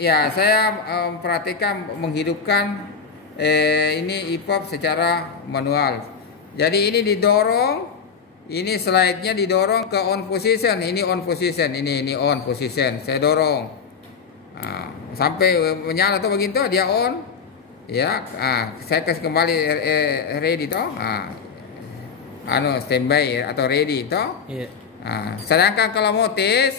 Ya, saya perhatikan menghidupkan ini EPUB secara manual. Jadi ini didorong, ini slide-nya didorong ke on position, ini on position, ini on position. Saya dorong sampai menyala tuh begitu dia on. Ya, saya kasih kembali ready toh. Standby atau ready toh. Iya. Sedangkan kalau mau tes,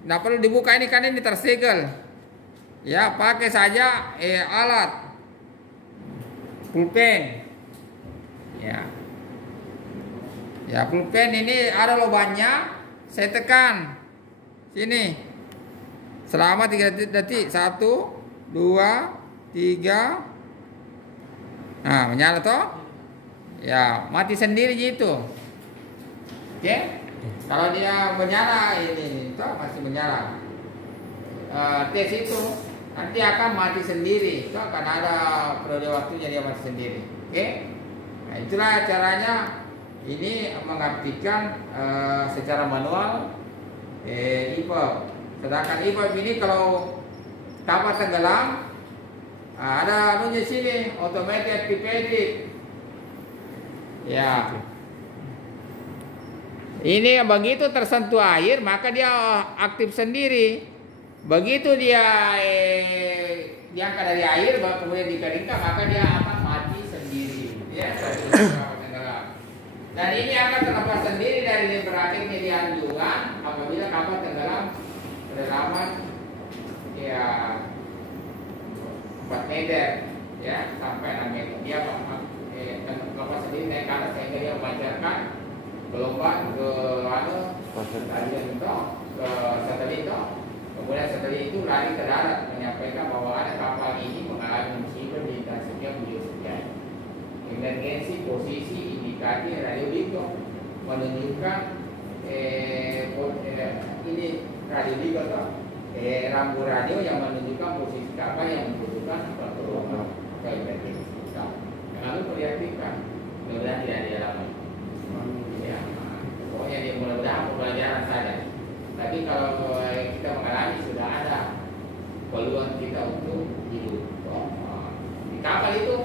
nggak perlu dibuka ini kan ini tersegel. Ya, pakai saja alat pulpen. Ya, pulpen ini ada lubangnya. Saya tekan sini selama 3 detik. 1, 2, 3. Nah, menyala toh? Ya, mati sendiri gitu. Oke? Kalau dia menyala ini toh masih menyala. Tes itu nanti akan mati sendiri toh, karena ada periode waktunya dia mati sendiri. Oke? Nah, itulah caranya ini mengaktifkan secara manual EPUB. Sedangkan EPUB ini kalau kapal tenggelam ada anunya sini, automatic activated. Ya. Ini begitu tersentuh air maka dia aktif sendiri. Begitu dia diangkat dari air kemudian dikeringkan maka dia akan mati sendiri. Ya, dan ini akan terlepas sendiri dari berakhirnya di anjungan apabila kapal tenggelam kedalaman ya 4 meter ya sampai 6 meter. Dia terlepas sendiri naik ke atas sehingga dia memancarkan gelombang ke satelit itu. Kemudian satelit itu lari ke darat menyampaikan bahwa ada kapal ini mengalami musibah di lintas sekian beliau sekian. Emergensi posisi indikasi radio ligo menunjukkan ini radio ligo atau rambu radio yang menunjukkan posisi kapal yang membutuhkan pertolongan ke emergensi. Lalu diaktifkan, mudah-mudahan tidak dialami. Ya, pokoknya dia mudah-mudahan pembelajaran saja. Tapi kalau kita mengalami sudah ada peluang kita untuk hidup. Di kapal itu